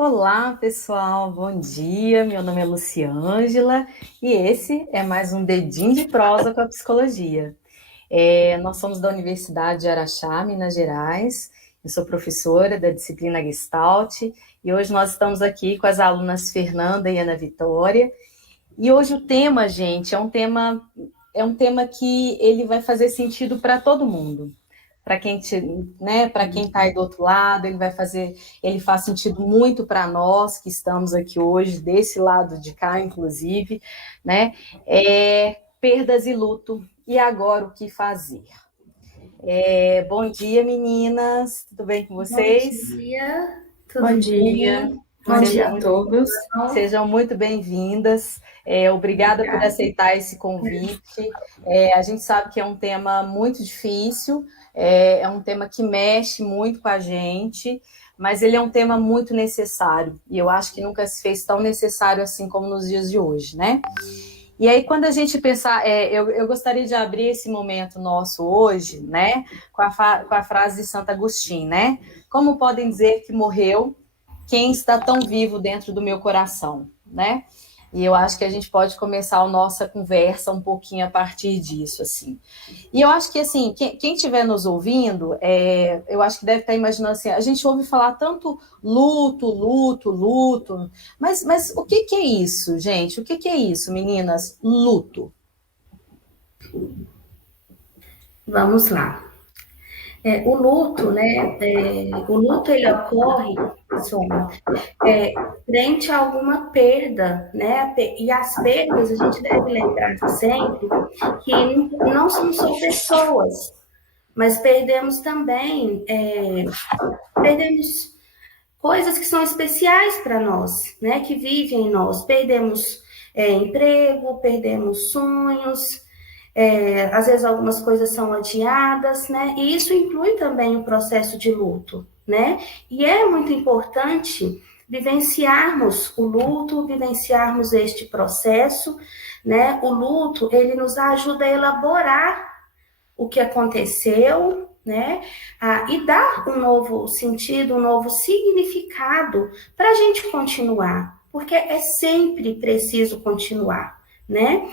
Olá, pessoal, bom dia. Meu nome é Luciângela e esse é mais um Dedinho de Prosa com a Psicologia. Nós somos da Universidade de Araxá, Minas Gerais. Eu sou professora da disciplina Gestalt e hoje nós estamos aqui com as alunas Fernanda e Ana Vitória. E hoje o tema, gente, é um tema que ele vai fazer sentido para todo mundo. Para quem, né, para quem está aí do outro lado, ele faz sentido muito para nós que estamos aqui hoje, desse lado de cá, inclusive, né? Perdas e luto. E agora o que fazer? Bom dia, meninas. Tudo bem com Bom vocês? dia, tudo Bom dia, bem? Bom bom dia Sejam dia, a muito, todos. sejam muito bem-vindas. Obrigada por Obrigada. aceitar esse convite. A gente sabe que é um tema muito difícil, é um tema que mexe muito com a gente, mas ele é um tema muito necessário. E eu acho que nunca se fez tão necessário assim como nos dias de hoje, né? E aí, quando a gente pensar, eu gostaria de abrir esse momento nosso hoje, né, com a frase de Santo Agostinho, né? Como podem dizer que morreu quem está tão vivo dentro do meu coração, né? E eu acho que a gente pode começar a nossa conversa um pouquinho a partir disso, assim. E eu acho que, assim, quem estiver nos ouvindo, eu acho que deve estar imaginando assim, a gente ouve falar tanto luto, luto, luto, mas o que é isso, gente? O que é isso, meninas? Luto. vamos lá. O luto, né? O luto ele ocorre, pessoal, frente a alguma perda, né? E as perdas a gente deve lembrar sempre que não são só pessoas, mas perdemos também, perdemos coisas que são especiais para nós, né? Que vivem em nós. Perdemos emprego, perdemos sonhos, às vezes algumas coisas são adiadas, né? E isso inclui também o processo de luto, né? E é muito importante vivenciarmos o luto, vivenciarmos este processo, né? O luto, ele nos ajuda a elaborar o que aconteceu, né? E dar um novo sentido, um novo significado para a gente continuar, porque é sempre preciso continuar, né?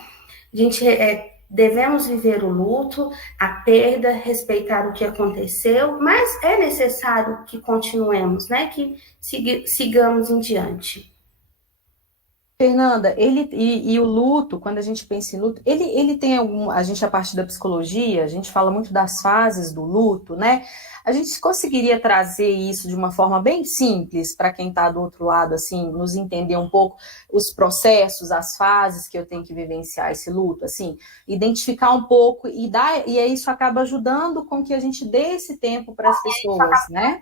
A gente devemos viver o luto, a perda, respeitar o que aconteceu, mas é necessário que continuemos, né? Que sigamos em diante. Fernanda, e o luto, quando a gente pensa em luto, ele tem algum. A gente, a partir da psicologia, a gente fala muito das fases do luto, né? A gente conseguiria trazer isso de uma forma bem simples para quem está do outro lado, assim, nos entender um pouco os processos, as fases que eu tenho que vivenciar esse luto, assim, identificar um pouco e aí isso acaba ajudando com que a gente dê esse tempo para as pessoas, né?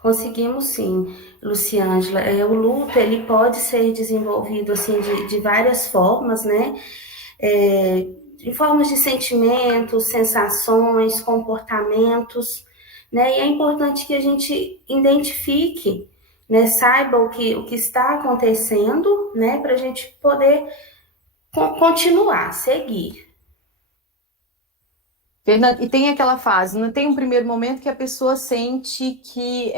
Conseguimos sim, Luciângela. O luto ele pode ser desenvolvido assim de várias formas, né? De formas de sentimentos, sensações, comportamentos, né? E é importante que a gente identifique, né? Saiba o que está acontecendo, né? Para a gente poder continuar, seguir. Fernanda, e tem aquela fase, não tem um primeiro momento que a pessoa sente que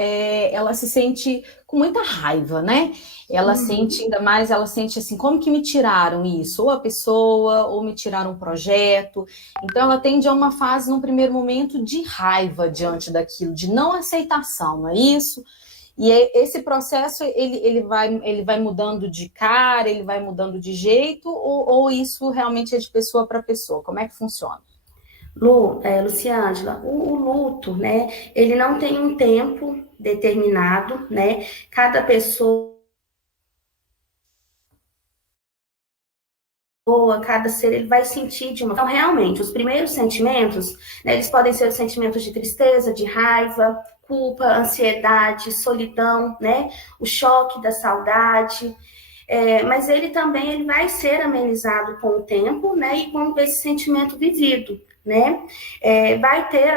ela se sente com muita raiva, né? Ela sente Uhum. ainda mais, ela sente assim, como que me tiraram isso? Ou a pessoa, ou me tiraram um projeto. Então ela tende a uma fase, num primeiro momento, de raiva diante daquilo, de não aceitação, não é isso? E esse processo ele vai mudando de cara, ele vai mudando de jeito, ou isso realmente é de pessoa para pessoa? Como é que funciona? Luciângela, o luto, né? Ele não tem um tempo determinado, né? Cada pessoa, cada ser, ele vai sentir de uma. Então, realmente, os primeiros sentimentos, né, eles podem ser os sentimentos de tristeza, de raiva, culpa, ansiedade, solidão, né? O choque da saudade. Mas ele também ele vai ser amenizado com o tempo, né? E com esse sentimento vivido. né? Vai ter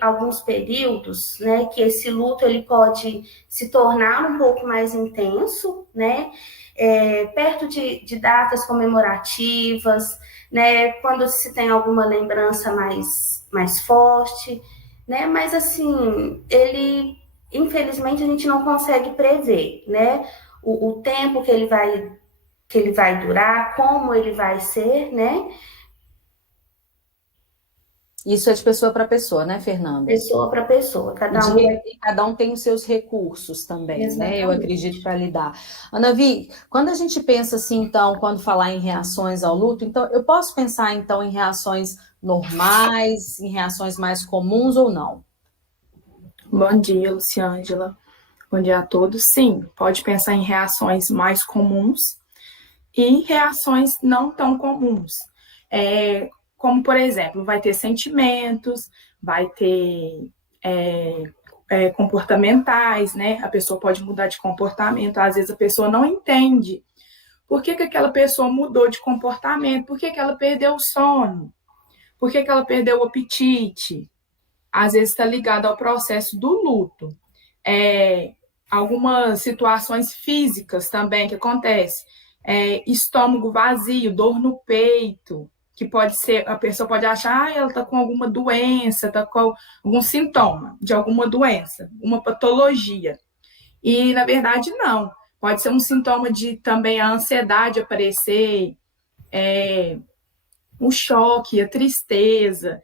alguns períodos, né, que esse luto ele pode se tornar um pouco mais intenso, né? Perto de datas comemorativas, né? Quando se tem alguma lembrança mais forte, né? Mas assim, infelizmente a gente não consegue prever, né? O tempo que ele vai durar, como ele vai ser, né? Isso é de pessoa para pessoa, né, Fernanda? Pessoa para pessoa, E, cada um vai. e cada um tem os seus recursos também, né? Eu Exatamente. acredito para lidar. Ana Vi, quando a gente pensa assim, então, quando falar em reações ao luto, então eu posso pensar então em reações normais, em reações mais comuns ou não? Bom dia, Luciângela. Bom dia a todos. Sim, pode pensar em reações mais comuns e reações não tão comuns. Como, por exemplo, vai ter sentimentos, vai ter é, comportamentais, né? A pessoa pode mudar de comportamento. Às vezes a pessoa não entende por que aquela pessoa mudou de comportamento, por que ela perdeu o sono, por que ela perdeu o apetite. Às vezes está ligado ao processo do luto. É, Algumas situações físicas também que acontecem. Estômago vazio, dor no peito, que pode ser, a pessoa pode achar, ela está com alguma doença, está com algum sintoma de alguma doença, uma patologia. E, na verdade, não. Pode ser um sintoma de também a ansiedade aparecer, o choque, a tristeza.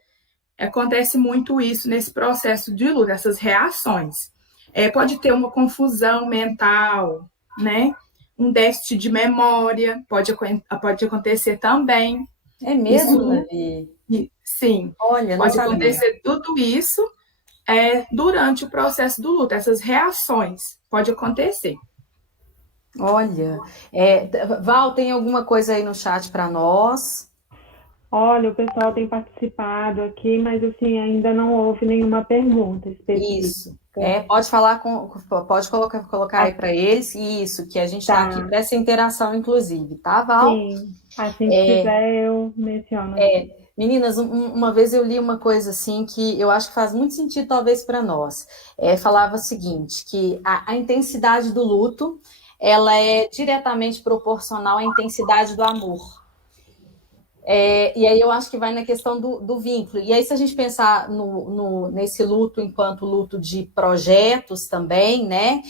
Acontece muito isso nesse processo de luto, essas reações. Pode ter uma confusão mental, né? Um déficit de memória pode acontecer também. É mesmo, Isso, Navi? sim, Olha, não pode sabia. acontecer tudo isso durante o processo do luto. Essas reações pode acontecer. Olha, Val, tem alguma coisa aí no chat para nós? Olha, o pessoal tem participado aqui, mas assim, ainda não houve nenhuma pergunta específica. Isso. Pode falar pode colocar aí para eles, isso, que a gente está aqui Tá, para essa interação, inclusive, tá, Val? sim. Assim que tiver, eu menciono aqui. Meninas, uma vez eu li uma coisa assim que eu acho que faz muito sentido, talvez, para nós. Falava o seguinte, que a intensidade do luto, ela é diretamente proporcional à intensidade do amor. E aí eu acho que vai na questão do vínculo. E aí, se a gente pensar nesse luto enquanto luto de projetos também, né?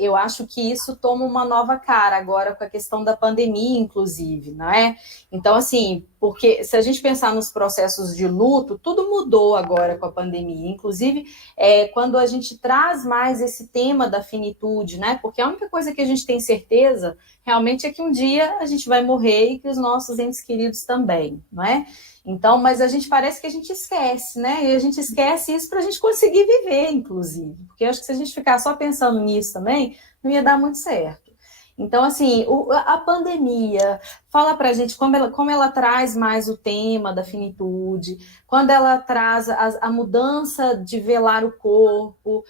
Eu acho que isso toma uma nova cara agora com a questão da pandemia, inclusive, não é? Então, assim, porque se a gente pensar nos processos de luto, tudo mudou agora com a pandemia. Inclusive, quando a gente traz mais esse tema da finitude, né? Porque a única coisa que a gente tem certeza realmente é que um dia a gente vai morrer e que os nossos entes queridos também, não é? Então, mas a gente parece que a gente esquece, né? E a gente esquece isso para a gente conseguir viver, inclusive. Porque eu acho que se a gente ficar só pensando nisso também, não ia dar muito certo. Então, assim, a pandemia fala para a gente como ela traz mais o tema da finitude, quando ela traz a mudança de velar o corpo,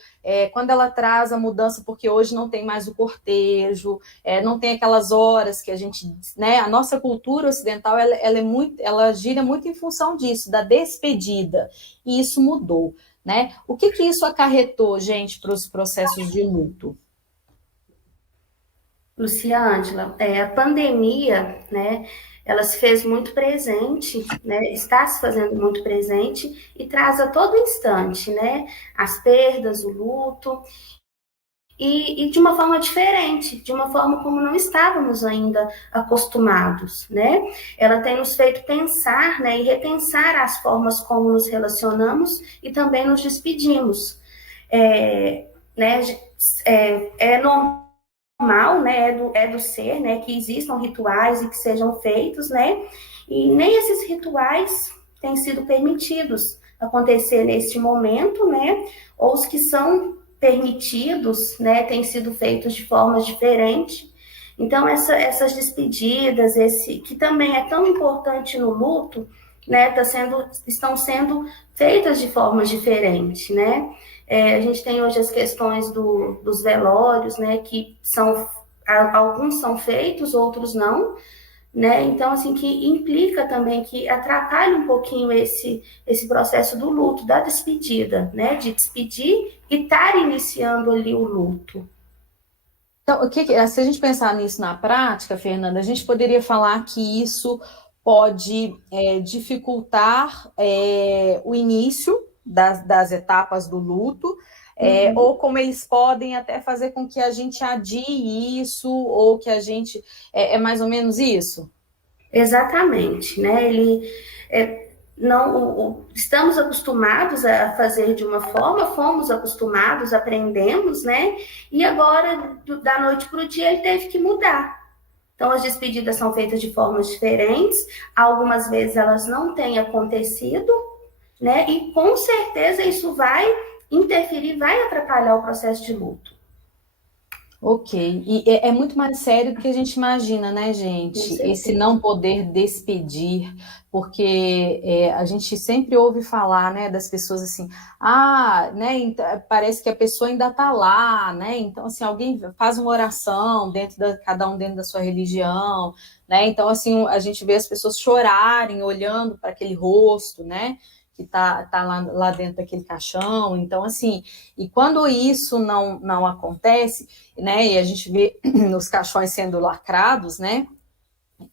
quando ela traz a mudança, porque hoje não tem mais o cortejo, não tem aquelas horas que a gente, né? A nossa cultura ocidental ela gira muito em função disso, da despedida, e isso mudou, né? O que isso acarretou, gente, para os processos de luto? Luciângela, a pandemia, né, ela se fez muito presente, né, está se fazendo muito presente e traz a todo instante, né, as perdas, o luto, e de uma forma diferente, de uma forma como não estávamos ainda acostumados, né? Ela tem nos feito pensar, né, e repensar as formas como nos relacionamos e também nos despedimos. Né, é normal, né, do ser, né, que existam rituais e que sejam feitos, né, e nem esses rituais têm sido permitidos acontecer neste momento, né, ou os que são permitidos, né, têm sido feitos de formas diferentes. Então, essas despedidas, que também é tão importante no luto, né, estão sendo feitas de formas diferentes, né? A gente tem hoje as questões dos velórios, né, que alguns são feitos, outros não, né? Então, assim, que implica também, que atrapalha um pouquinho esse processo do luto, da despedida, né? De despedir e estar iniciando ali o luto. Então, se a gente pensar nisso na prática, Fernanda, a gente poderia falar que isso pode dificultar o início das etapas do luto, ou como eles podem até fazer com que a gente adie isso, ou que a gente... É mais ou menos isso? Exatamente, né? Ele não estamos acostumados a fazer de uma forma, fomos acostumados, aprendemos, né? E agora, da noite para o dia, ele teve que mudar. Então, as despedidas são feitas de formas diferentes, algumas vezes elas não têm acontecido, né? E com certeza isso vai interferir, vai atrapalhar o processo de luto. Ok, e é muito mais sério do que a gente imagina, né, Com gente? Esse certeza. não poder despedir, porque a gente sempre ouve falar, né, das pessoas assim, né, parece que a pessoa ainda está lá, né? Então, assim, alguém faz uma oração cada um dentro da sua religião, né? Então, assim, a gente vê as pessoas chorarem, olhando para aquele rosto, né? Que tá lá dentro daquele caixão. Então, assim, e quando isso não acontece, né, e a gente vê os caixões sendo lacrados, né,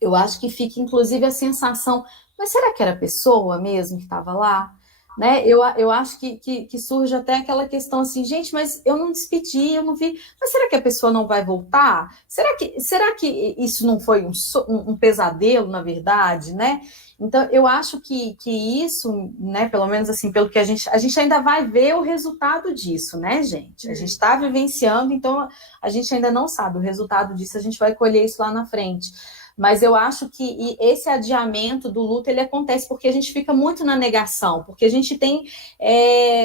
eu acho que fica inclusive a sensação, mas será que era a pessoa mesmo que estava lá? Né? Eu acho que surge até aquela questão assim, gente, mas eu não despedi, eu não vi, mas será que a pessoa não vai voltar? Será que isso não foi um pesadelo, na verdade, né? Então, eu acho que isso, né, pelo menos assim, pelo que a gente ainda vai ver o resultado disso, né, gente? A gente está vivenciando, então a gente ainda não sabe o resultado disso, a gente vai colher isso lá na frente. Mas eu acho que esse adiamento do luto, ele acontece porque a gente fica muito na negação, porque a gente tem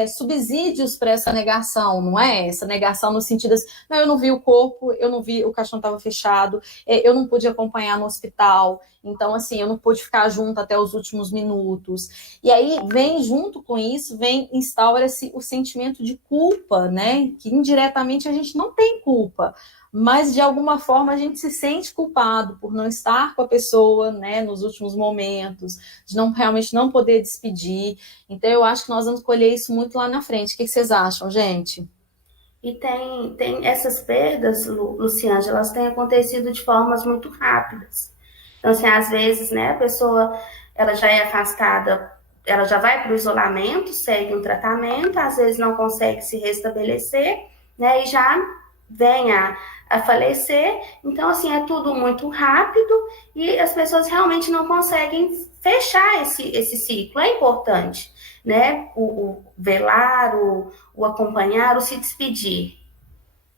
subsídios para essa negação, não é? Essa negação no sentido assim, não, eu não vi o corpo, eu não vi, o caixão estava fechado, eu não pude acompanhar no hospital, então, assim, eu não pude ficar junto até os últimos minutos. E aí, vem junto com isso, instaura-se o sentimento de culpa, né? Que indiretamente a gente não tem culpa, mas de alguma forma a gente se sente culpado por não estar com a pessoa, né, nos últimos momentos, de realmente não poder despedir. Então eu acho que nós vamos colher isso muito lá na frente. O que vocês acham, gente? E tem essas perdas, Luciana, elas têm acontecido de formas muito rápidas. Então, assim, às vezes, né, a pessoa, ela já é afastada, ela já vai para o isolamento, segue um tratamento, às vezes não consegue se restabelecer, né, e já vem a falecer. Então, assim, é tudo muito rápido e as pessoas realmente não conseguem fechar esse ciclo. É importante, né, o velar, o acompanhar, o se despedir.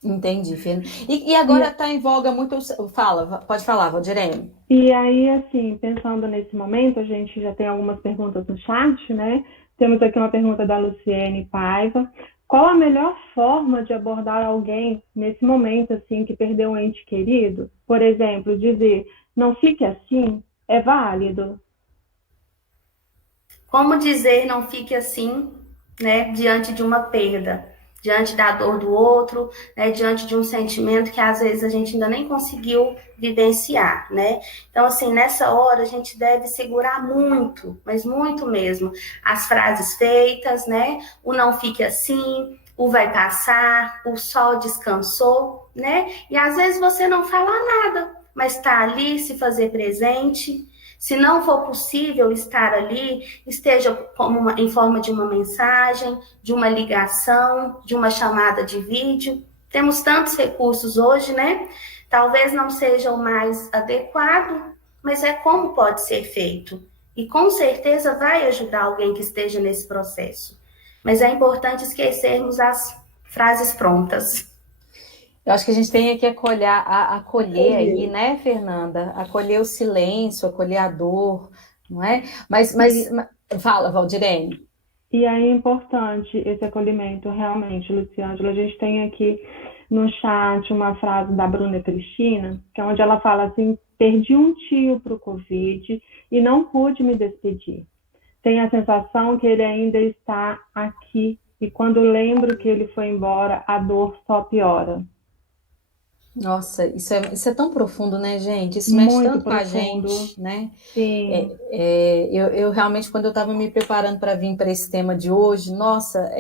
Entendi, Fê. E agora está em voga muito. Pode falar, Valdirene. E aí, assim, pensando nesse momento, a gente já tem algumas perguntas no chat, né? Temos aqui uma pergunta da Luciene Paiva. Qual a melhor forma de abordar alguém nesse momento, assim, que perdeu um ente querido? Por exemplo, dizer, não fique assim, é válido? Como dizer não fique assim, né, diante de uma perda, diante da dor do outro, né, diante de um sentimento que às vezes a gente ainda nem conseguiu vivenciar, né? Então, assim, nessa hora a gente deve segurar muito, mas muito mesmo, as frases feitas, né? O não fique assim, o vai passar, o sol descansou, né? E às vezes você não fala nada, mas está ali, se fazer presente. Se não for possível estar ali, esteja em forma de uma mensagem, de uma ligação, de uma chamada de vídeo. Temos tantos recursos hoje, né? Talvez não seja o mais adequado, mas é como pode ser feito. E com certeza vai ajudar alguém que esteja nesse processo. Mas é importante esquecermos as frases prontas. Eu acho que a gente tem que acolher aí, né, Fernanda? Acolher o silêncio, acolher a dor, não é? Fala, Valdirene. E aí é importante esse acolhimento, realmente, Luciângela. A gente tem aqui no chat uma frase da Bruna Cristina, que é onde ela fala assim: perdi um tio para o Covid e não pude me despedir. Tenho a sensação que ele ainda está aqui e quando lembro que ele foi embora, a dor só piora. Nossa, isso é tão profundo, né, gente? Isso mexe Muito tanto com a profundo. gente, né? Sim, Eu realmente, quando eu estava me preparando para vir para esse tema de hoje, nossa,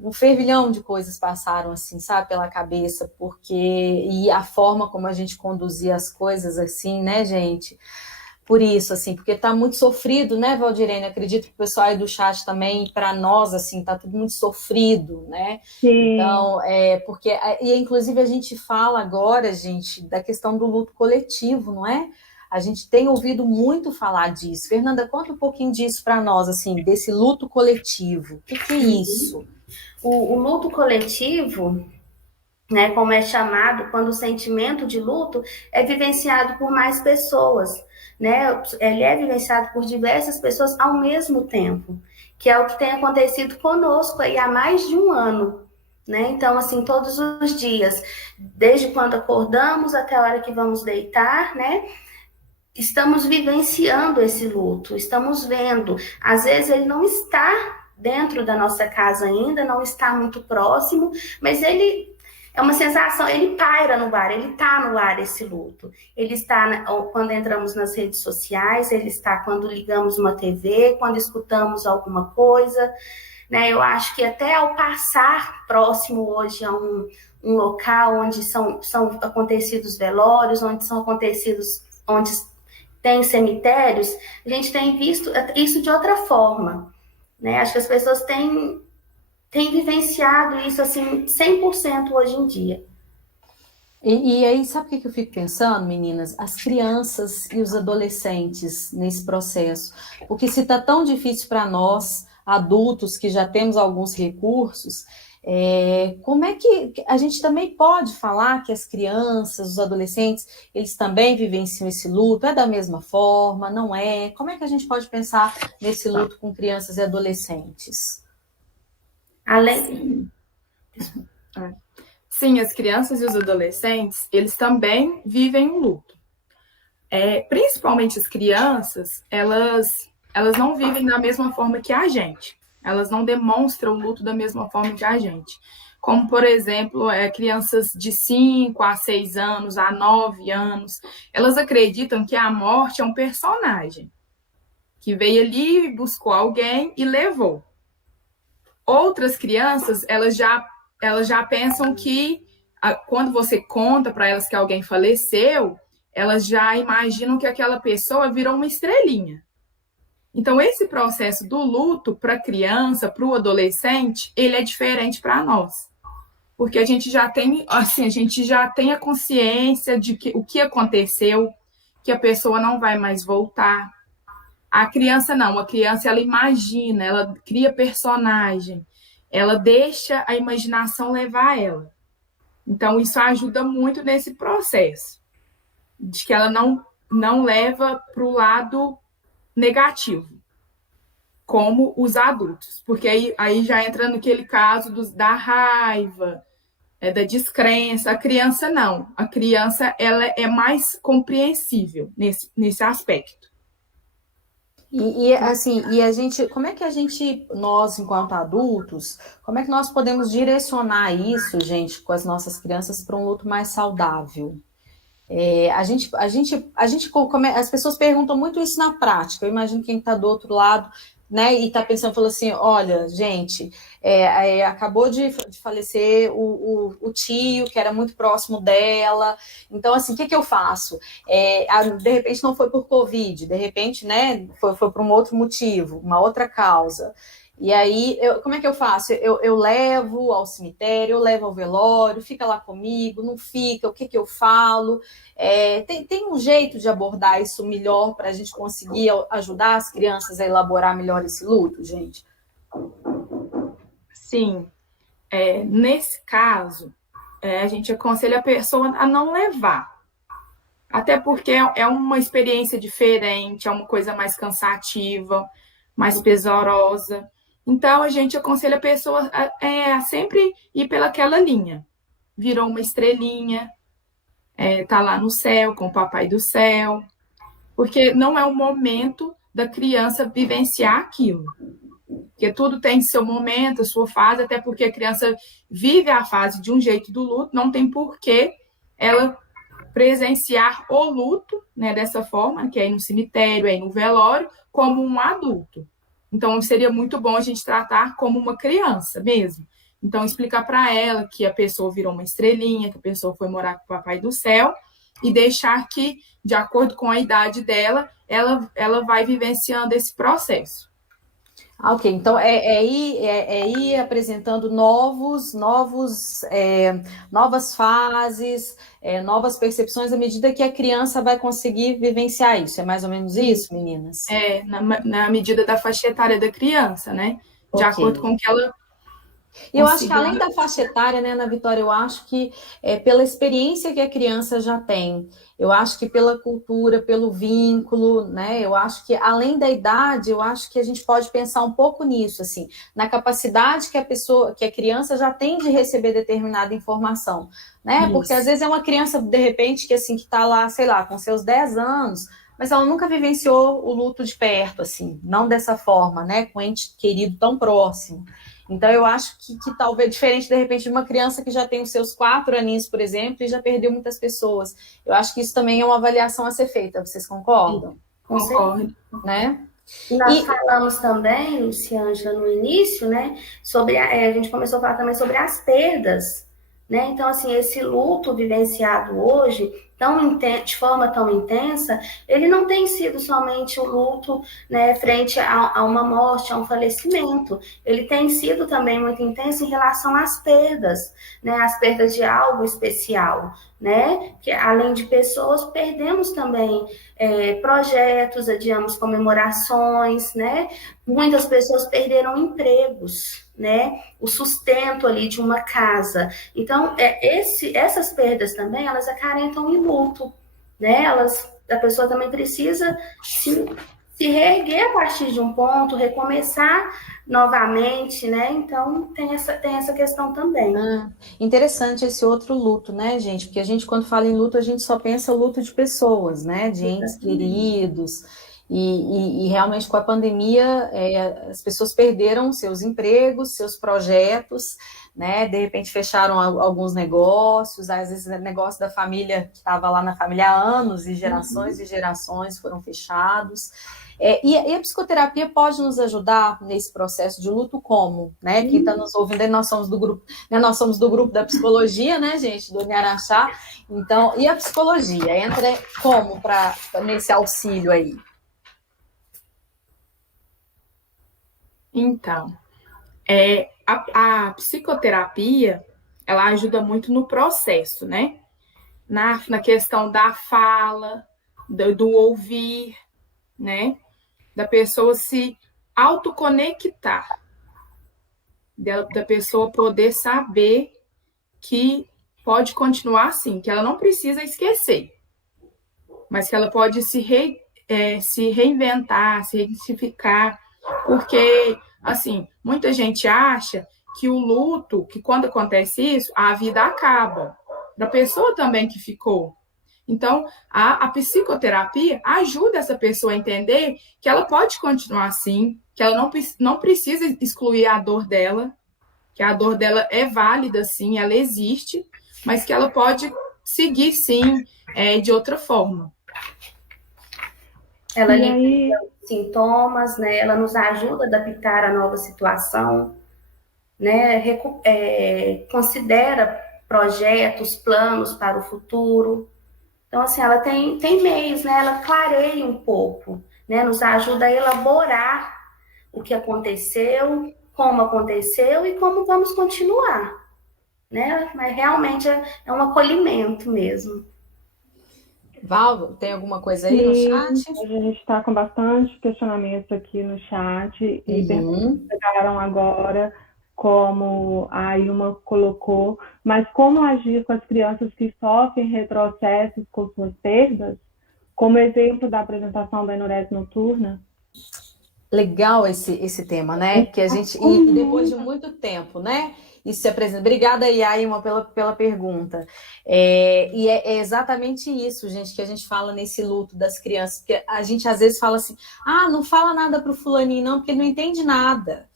um fervilhão de coisas passaram assim, sabe, pela cabeça, porque e a forma como a gente conduzia as coisas assim, né, gente? Por isso, assim, porque tá muito sofrido, né, Valdirene? Acredito que o pessoal aí do chat também, para nós, assim, tá tudo muito sofrido, né? sim. Então, porque, e inclusive a gente fala agora, gente, da questão do luto coletivo, não é? A gente tem ouvido muito falar disso. Fernanda, conta um pouquinho disso para nós, assim, desse luto coletivo. O que é isso? O luto coletivo, né, como é chamado, quando o sentimento de luto é vivenciado por mais pessoas, né? Ele é vivenciado por diversas pessoas ao mesmo tempo, que é o que tem acontecido conosco aí há mais de um ano, né? Então, assim, todos os dias, desde quando acordamos até a hora que vamos deitar, né? Estamos vivenciando esse luto, estamos vendo. Às vezes ele não está dentro da nossa casa ainda, não está muito próximo, mas ele é uma sensação, ele paira no ar, ele está no ar esse luto. Ele está quando entramos nas redes sociais, ele está quando ligamos uma TV, quando escutamos alguma coisa, né? Eu acho que até ao passar próximo hoje a um local onde são acontecidos velórios, onde são acontecidos, onde tem cemitérios, a gente tem visto isso de outra forma, né? Acho que as pessoas têm vivenciado isso assim 100% hoje em dia. E aí, sabe o que eu fico pensando, meninas? As crianças e os adolescentes nesse processo. Porque se está tão difícil para nós, adultos, que já temos alguns recursos, como é que a gente também pode falar que as crianças, os adolescentes, eles também vivenciam esse luto? É da mesma forma? Não é? Como é que a gente pode pensar nesse luto com crianças e adolescentes? Além, Sim. É. Sim, as crianças e os adolescentes, eles também vivem um luto. Principalmente as crianças, elas não vivem da mesma forma que a gente. Elas não demonstram o luto da mesma forma que a gente. Como, por exemplo, crianças de 5 a 6 anos, a 9 anos, elas acreditam que a morte é um personagem que veio ali, buscou alguém e levou. Outras crianças, elas já pensam que quando você conta para elas que alguém faleceu, elas já imaginam que aquela pessoa virou uma estrelinha. Então, esse processo do luto para a criança, para o adolescente, ele é diferente para nós. Porque a gente já tem, assim, a gente já tem a consciência de que o que aconteceu, que a pessoa não vai mais voltar. A criança não, a criança ela imagina, ela cria personagem, ela deixa a imaginação levar ela. Então, isso ajuda muito nesse processo, de que ela não leva para o lado negativo, como os adultos, porque aí já entra naquele caso da raiva, da descrença. A criança não, a criança ela é mais compreensível nesse aspecto. Assim, e a gente, como é que a gente, nós, enquanto adultos, como é que nós podemos direcionar isso, gente, com as nossas crianças para um luto mais saudável? As pessoas perguntam muito isso na prática. Eu imagino quem está do outro lado, né, e está pensando, falou assim, olha, gente, acabou de falecer o tio, que era muito próximo dela, então, assim, o que eu faço? De repente não foi por Covid, de repente, né, foi por um outro motivo, uma outra causa. E aí, como é que eu faço? Eu levo ao cemitério, eu levo ao velório, fica lá comigo, não fica, o que eu falo? Tem um jeito de abordar isso melhor para a gente conseguir ajudar as crianças a elaborar melhor esse luto, gente? Sim, nesse caso, a gente aconselha a pessoa a não levar. Até porque é uma experiência diferente, é uma coisa mais cansativa, mais pesarosa. Então, a gente aconselha a pessoa a sempre ir pelaquela linha. Virou uma estrelinha, tá lá no céu, com o papai do céu. Porque não é o momento da criança vivenciar aquilo. Porque tudo tem seu momento, a sua fase, até porque a criança vive a fase de um jeito do luto, não tem porquê ela presenciar o luto, né, dessa forma, que é ir no cemitério, é ir no velório, como um adulto. Então, seria muito bom a gente tratar como uma criança mesmo. Então, explicar para ela que a pessoa virou uma estrelinha, que a pessoa foi morar com o Papai do Céu, e deixar que, de acordo com a idade dela, ela vai vivenciando esse processo. Ok, então ir apresentando novas fases, novas percepções à medida que a criança vai conseguir vivenciar isso. É mais ou menos isso, meninas? Na medida da faixa etária da criança, né? De acordo com o que ela. E eu acho que além da faixa etária, né, Ana Vitória, eu acho que pela experiência que a criança já tem, eu acho que pela cultura, pelo vínculo, né, eu acho que além da idade, eu acho que a gente pode pensar um pouco nisso, assim, na capacidade que a criança já tem de receber determinada informação, né, isso. Porque às vezes é uma criança, de repente, que assim, que tá lá, sei lá, com seus 10 anos, mas ela nunca vivenciou o luto de perto, assim, não dessa forma, né, com um ente querido tão próximo. Então, eu acho que talvez, diferente, de repente, de uma criança que já tem os seus 4 aninhos, por exemplo, e já perdeu muitas pessoas. Eu acho que isso também é uma avaliação a ser feita. Vocês concordam? Concordo. Né? Nós falamos também, Luciângela, no início, né, sobre a gente começou a falar também sobre as perdas, né? Então, assim, esse luto vivenciado hoje, de forma tão intensa, ele não tem sido somente o luto, né, frente a uma morte, a um falecimento. Ele tem sido também muito intenso em relação às perdas, né? As perdas de algo especial, né? Que além de pessoas, perdemos também projetos, adiamos comemorações, né? Muitas pessoas perderam empregos, né? O sustento ali de uma casa. Então, essas perdas também, elas acarentam em luto, né? A pessoa também precisa se reerguer a partir de um ponto, recomeçar novamente, né? Então, tem essa questão também. Interessante esse outro luto, né, gente? Porque a gente, quando fala em luto, a gente só pensa luto de pessoas, né? De entes queridos. E realmente, com a pandemia, as pessoas perderam seus empregos, seus projetos, né? De repente, fecharam alguns negócios, às vezes, o negócio da família, que estava lá na família há anos, e gerações foram fechados. E a psicoterapia pode nos ajudar nesse processo de luto como, né? Quem está nos ouvindo, nós somos do grupo, né? Nós somos do grupo da psicologia, né, gente, do Araxá. Então, e a psicologia entra como nesse auxílio aí? Então, a psicoterapia, ela ajuda muito no processo, né? Na questão da fala, do ouvir, né? Da pessoa se autoconectar, da pessoa poder saber que pode continuar assim, que ela não precisa esquecer, mas que ela pode se reinventar, se identificar, porque, assim, muita gente acha que o luto, que quando acontece isso, a vida acaba, da pessoa também que ficou. Então, a psicoterapia ajuda essa pessoa a entender que ela pode continuar assim, que ela não precisa excluir a dor dela, que a dor dela é válida, sim, ela existe, mas que ela pode seguir, sim, de outra forma. Ela alivia os sintomas, né? Ela nos ajuda a adaptar a nova situação, né? Considera projetos, planos para o futuro. Então, assim, ela tem meios, né? Ela clareia um pouco, né? Nos ajuda a elaborar o que aconteceu, como aconteceu e como vamos continuar, né? Mas realmente é um acolhimento mesmo. Val, tem alguma coisa aí no chat? A gente está com bastante questionamentos aqui no chat e perguntas que chegaram agora, como a Ilma colocou, mas como agir com as crianças que sofrem retrocessos com suas perdas, como exemplo da apresentação da enurese noturna? Legal esse tema, né? Que a gente, e depois de muito tempo, né? Isso se apresenta. Obrigada, Yaima, pela pergunta. É exatamente isso, gente, que a gente fala nesse luto das crianças, porque a gente às vezes fala assim, não fala nada para o fulaninho, não, porque ele não entende nada.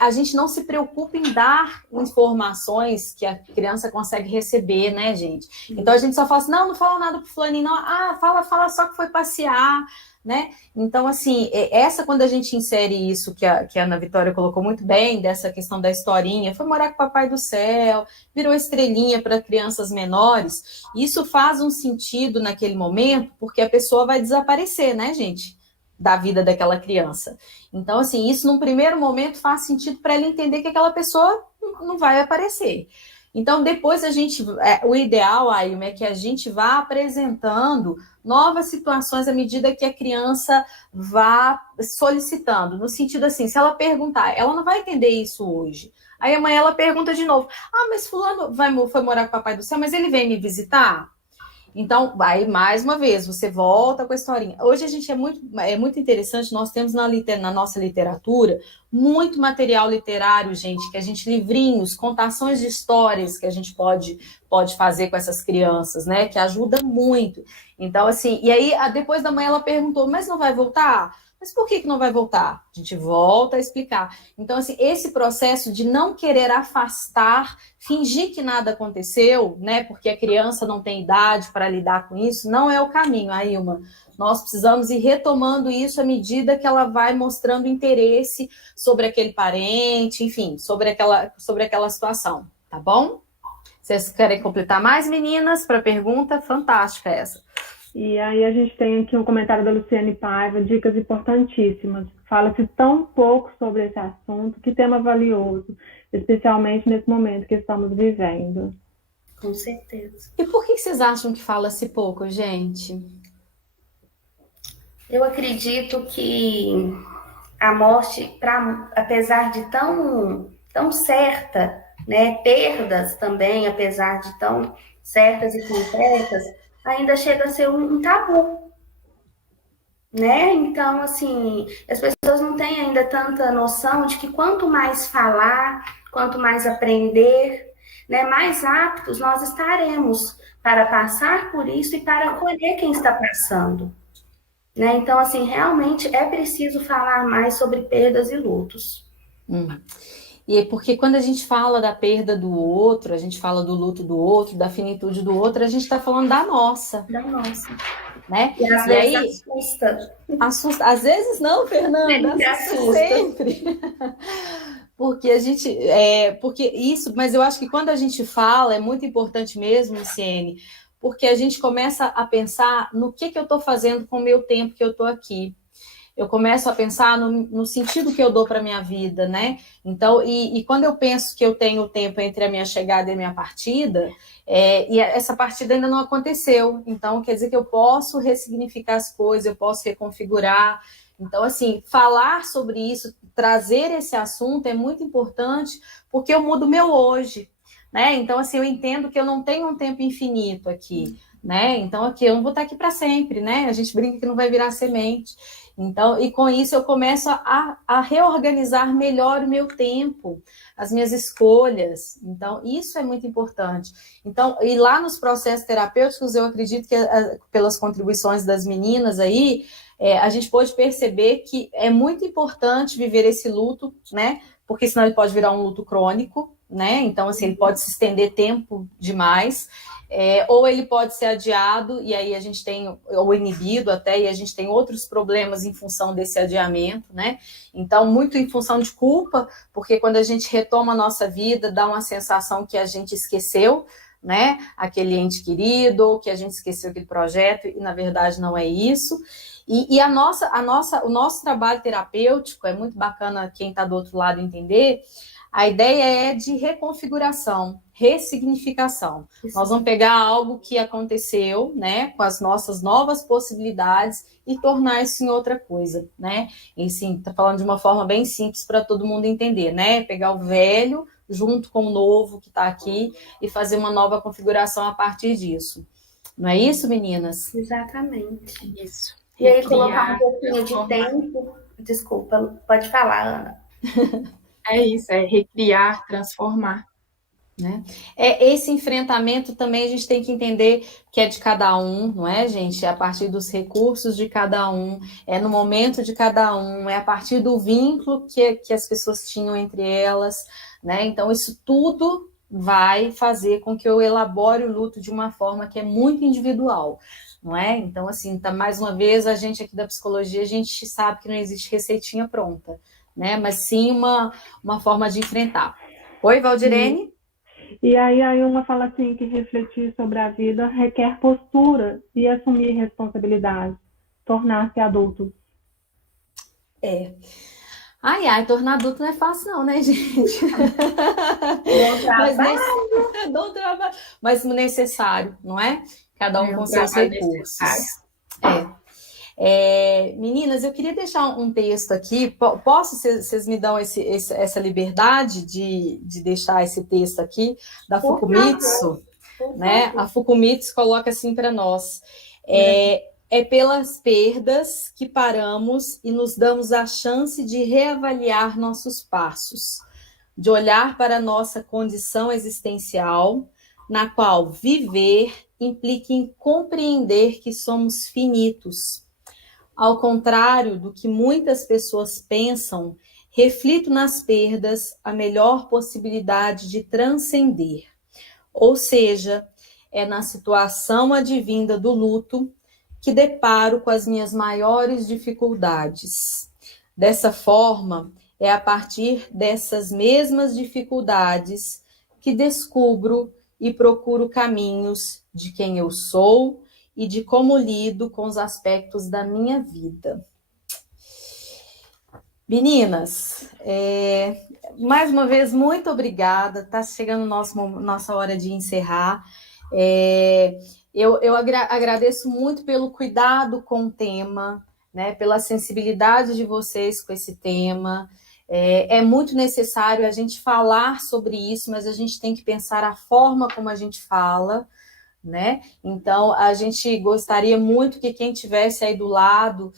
A gente não se preocupa em dar informações que a criança consegue receber, né, gente? Então a gente só fala assim, não fala nada pro fulaninho, não. Fala só que foi passear, né? Então, assim, quando a gente insere isso que a Ana Vitória colocou muito bem, dessa questão da historinha, foi morar com o Papai do Céu, virou estrelinha para crianças menores, isso faz um sentido naquele momento, porque a pessoa vai desaparecer, né, gente? Da vida daquela criança. Então, assim, isso num primeiro momento faz sentido para ela entender que aquela pessoa não vai aparecer. Então, depois o ideal, Ailma, é que a gente vá apresentando novas situações à medida que a criança vá solicitando, no sentido assim, se ela perguntar, ela não vai entender isso hoje. Aí amanhã ela pergunta de novo, mas fulano foi morar com o Papai do Céu, mas ele vem me visitar? Então, aí, mais uma vez, você volta com a historinha. Hoje a gente é muito interessante, nós temos na nossa literatura muito material literário, gente, livrinhos, contações de histórias que a gente pode fazer com essas crianças, né? Que ajuda muito. Então, assim, e aí, depois da manhã ela perguntou, mas não vai voltar? Mas por que não vai voltar? A gente volta a explicar. Então, assim, esse processo de não querer afastar, fingir que nada aconteceu, né? Porque a criança não tem idade para lidar com isso, não é o caminho, Ailma. Nós precisamos ir retomando isso à medida que ela vai mostrando interesse sobre aquele parente, enfim, sobre aquela situação, tá bom? Vocês querem completar mais, meninas, para a pergunta? Fantástica essa. E aí a gente tem aqui um comentário da Luciane Paiva, dicas importantíssimas. Fala-se tão pouco sobre esse assunto, que tema valioso, especialmente nesse momento que estamos vivendo. Com certeza. E por que vocês acham que fala-se pouco, gente? Eu acredito que a morte, apesar de tão certa, né, perdas também, apesar de tão certas e concretas, ainda chega a ser um tabu, né? Então, assim, as pessoas não têm ainda tanta noção de que quanto mais falar, quanto mais aprender, né, mais aptos nós estaremos para passar por isso e para acolher quem está passando. Né? Então, assim, realmente é preciso falar mais sobre perdas e lutos. E é porque quando a gente fala da perda do outro, a gente fala do luto do outro, da finitude do outro, a gente está falando da nossa. Da nossa. Né? E às vezes assusta. Às vezes não, Fernanda, assusta sempre. Porque porque isso, mas eu acho que quando a gente fala, é muito importante mesmo, Luciene, porque a gente começa a pensar no que eu estou fazendo com o meu tempo que eu estou aqui. Eu começo a pensar no sentido que eu dou para a minha vida, né? Então, e quando eu penso que eu tenho o tempo entre a minha chegada e a minha partida, e essa partida ainda não aconteceu, então quer dizer que eu posso ressignificar as coisas, eu posso reconfigurar. Então, assim, falar sobre isso, trazer esse assunto é muito importante, porque eu mudo o meu hoje, né? Então, assim, eu entendo que eu não tenho um tempo infinito aqui, né? Então, aqui eu não vou estar aqui para sempre, né? A gente brinca que não vai virar semente. Então, e com isso eu começo a reorganizar melhor o meu tempo, as minhas escolhas. Então, isso é muito importante. Então, e lá nos processos terapêuticos, eu acredito que pelas contribuições das meninas aí, a gente pode perceber que é muito importante viver esse luto, né? Porque senão ele pode virar um luto crônico, né? Então, assim, ele pode se estender tempo demais. Ou ele pode ser adiado, e aí a gente tem, ou inibido até, e a gente tem outros problemas em função desse adiamento, né? Então, muito em função de culpa, porque quando a gente retoma a nossa vida, dá uma sensação que a gente esqueceu, né? Aquele ente querido, ou que a gente esqueceu aquele projeto, e na verdade não é isso. E o nosso trabalho terapêutico, é muito bacana quem está do outro lado entender. A ideia é de reconfiguração, ressignificação. Isso. Nós vamos pegar algo que aconteceu, né, com as nossas novas possibilidades e tornar isso em outra coisa, né? E sim, tá falando de uma forma bem simples para todo mundo entender, né? Pegar o velho junto com o novo que está aqui e fazer uma nova configuração a partir disso. Não é isso, meninas? Exatamente. Isso. E aí colocar um pouquinho de tempo, Desculpa, pode falar, Ana. É isso, é recriar, transformar. Né? Esse enfrentamento também a gente tem que entender que é de cada um, não é, gente? É a partir dos recursos de cada um, é no momento de cada um, é a partir do vínculo que as pessoas tinham entre elas, né? Então, isso tudo vai fazer com que eu elabore o luto de uma forma que é muito individual, não é? Então, assim, tá, mais uma vez, a gente aqui da psicologia, a gente sabe que não existe receitinha pronta, né? Mas sim uma forma de enfrentar. Oi, Valdirene? E aí a Ilma fala assim que refletir sobre a vida requer postura e assumir responsabilidade, tornar-se adultos. Ai, tornar adulto não é fácil não, né, gente? Dá um trabalho. Mas necessário, não é? Cada um com seus recursos. Meninas, eu queria deixar um texto aqui. Posso? Vocês me dão essa liberdade de deixar esse texto aqui da Fukumitsu? Né? A Fukumitsu coloca assim para nós. É pelas perdas que paramos e nos damos a chance de reavaliar nossos passos, de olhar para a nossa condição existencial, na qual viver implica em compreender que somos finitos. Ao contrário do que muitas pessoas pensam, reflito nas perdas a melhor possibilidade de transcender. Ou seja, é na situação advinda do luto que deparo com as minhas maiores dificuldades. Dessa forma, é a partir dessas mesmas dificuldades que descubro e procuro caminhos de quem eu sou e de como lido com os aspectos da minha vida. Meninas, mais uma vez, muito obrigada. Está chegando nossa hora de encerrar. Eu agradeço muito pelo cuidado com o tema, né, pela sensibilidade de vocês com esse tema. É muito necessário a gente falar sobre isso, mas a gente tem que pensar a forma como a gente fala, né? Então, a gente gostaria muito que quem estivesse aí do lado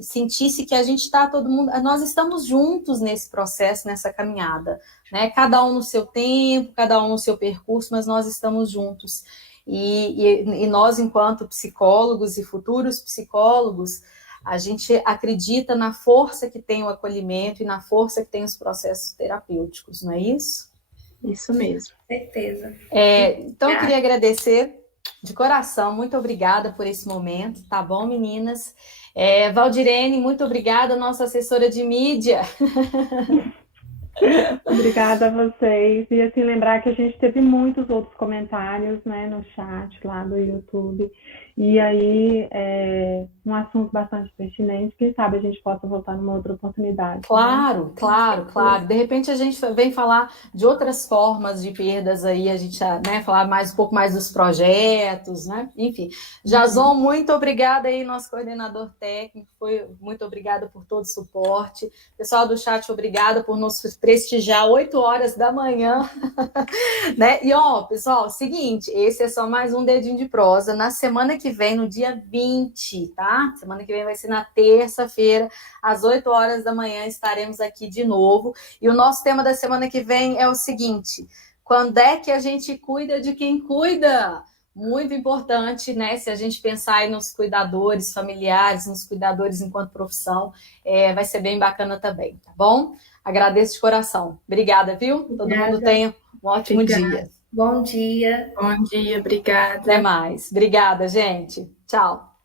sentisse que a gente está todo mundo, nós estamos juntos nesse processo, nessa caminhada, né? Cada um no seu tempo, cada um no seu percurso, mas nós estamos juntos. E nós, enquanto psicólogos e futuros psicólogos, a gente acredita na força que tem o acolhimento e na força que tem os processos terapêuticos, não é isso? Isso mesmo. Certeza. Então, eu queria agradecer de coração, muito obrigada por esse momento, tá bom, meninas? Valdirene, muito obrigada, nossa assessora de mídia. Obrigada a vocês. E assim, lembrar que a gente teve muitos outros comentários, né, no chat lá do YouTube. E aí, um assunto bastante pertinente. Quem sabe a gente possa voltar numa outra oportunidade. Claro, né? claro. De repente a gente vem falar de outras formas de perdas aí, a gente, né, falar um pouco mais dos projetos, né? Enfim. Jason, muito obrigada aí, nosso coordenador técnico. Muito obrigada por todo o suporte. Pessoal do chat, obrigada por nos prestigiar 8 horas da manhã. Né? E, pessoal, seguinte, esse é só mais um dedinho de prosa. Na semana que vem, no dia 20, tá? Semana que vem vai ser na terça-feira, às 8 horas da manhã, estaremos aqui de novo. E o nosso tema da semana que vem é o seguinte: quando é que a gente cuida de quem cuida? Muito importante, né? Se a gente pensar aí nos cuidadores familiares, nos cuidadores enquanto profissão, vai ser bem bacana também, tá bom? Agradeço de coração. Obrigada, viu? Todo mundo tenha um ótimo dia. Bom dia. Bom dia, obrigada. Até mais. Obrigada, gente. Tchau.